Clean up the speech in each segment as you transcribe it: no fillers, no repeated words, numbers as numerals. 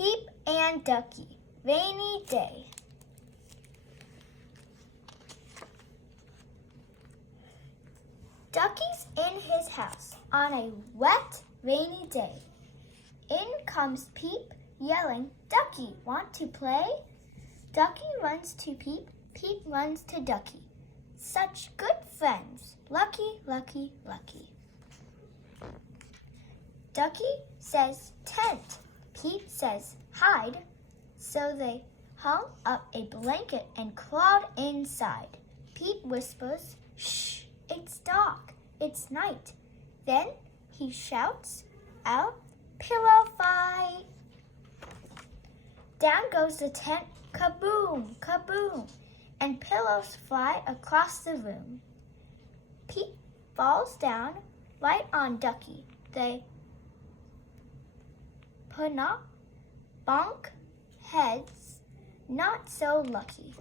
Peep and Ducky, rainy day. Ducky's in his house on a wet, rainy day. In comes Peep, yelling, "Ducky, want to play?" Ducky runs to Peep, Peep runs to Ducky. Such good friends, lucky, lucky, lucky. Ducky says, "Tent." Peep says, "Hide." So they hung up a blanket and crawled inside. Peep whispers, "Shh, it's dark, it's night." Then he shouts out, "Pillow fight!" Down goes the tent, kaboom, kaboom, and pillows fly across the room. Peep falls down right on Ducky. They knock, bonk, heads, not so lucky.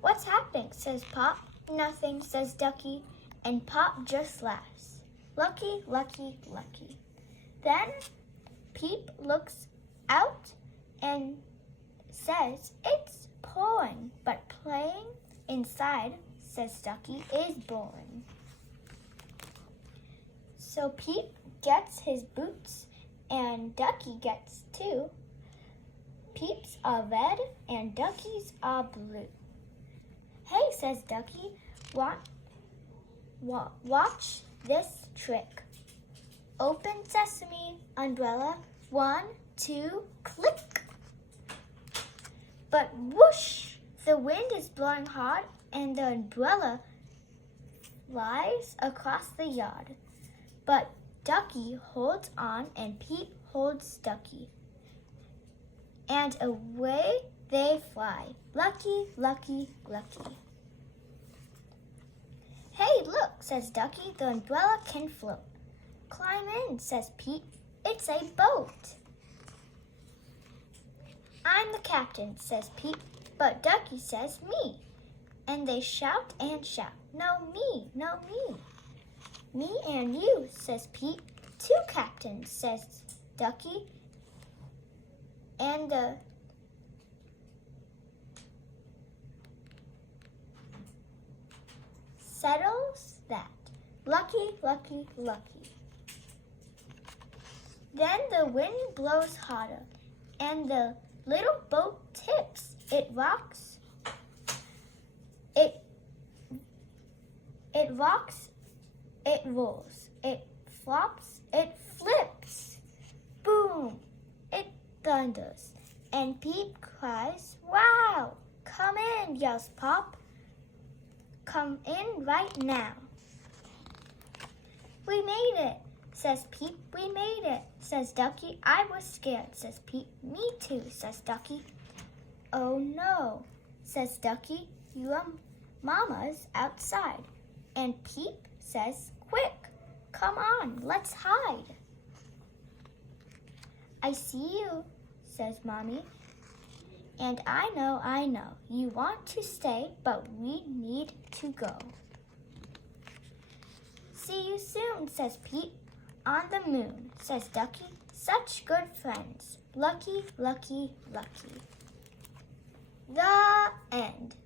"What's happening?" says Pop. "Nothing," says Ducky, and Pop just laughs. Lucky, lucky, lucky. Then Peep looks out and says, "It's pouring, but playing inside," says Ducky, "is boring." So Peep gets his boots and Ducky gets two. Peep's are red and Ducky's are blue. "Hey," says Ducky, watch this trick. Open sesame, umbrella, 1, 2, click. But whoosh, the wind is blowing hard and the umbrella flies across the yard. But Ducky holds on and Peep holds Ducky. And away they fly. Lucky, lucky, lucky. "Hey, look," says Ducky, "the umbrella can float." "Climb in," says Peep. "It's a boat." "I'm the captain," says Peep, but Ducky says, "Me." And they shout and shout, "No, me, no, me." "Me and you," says Peep. "Two captains," says Ducky. And the settles that. Lucky, lucky, lucky. Then the wind blows harder, and the little boat tips. It rocks. It rocks. It rolls. It flops. It flips. Boom! It thunders. And Peep cries, "Wow!" "Come in," yells Pop. "Come in right now." "We made it," says Peep. "We made it," says Ducky. "I was scared," says Peep. "Me too," says Ducky. "Oh no," says Ducky. "Your mama's outside." And Peep says, "Quick, come on, let's hide." "I see you," says Mommy. "And I know, you want to stay, but we need to go." "See you soon," says Peep. "On the moon," says Ducky. "Such good friends. Lucky, lucky, lucky." The end.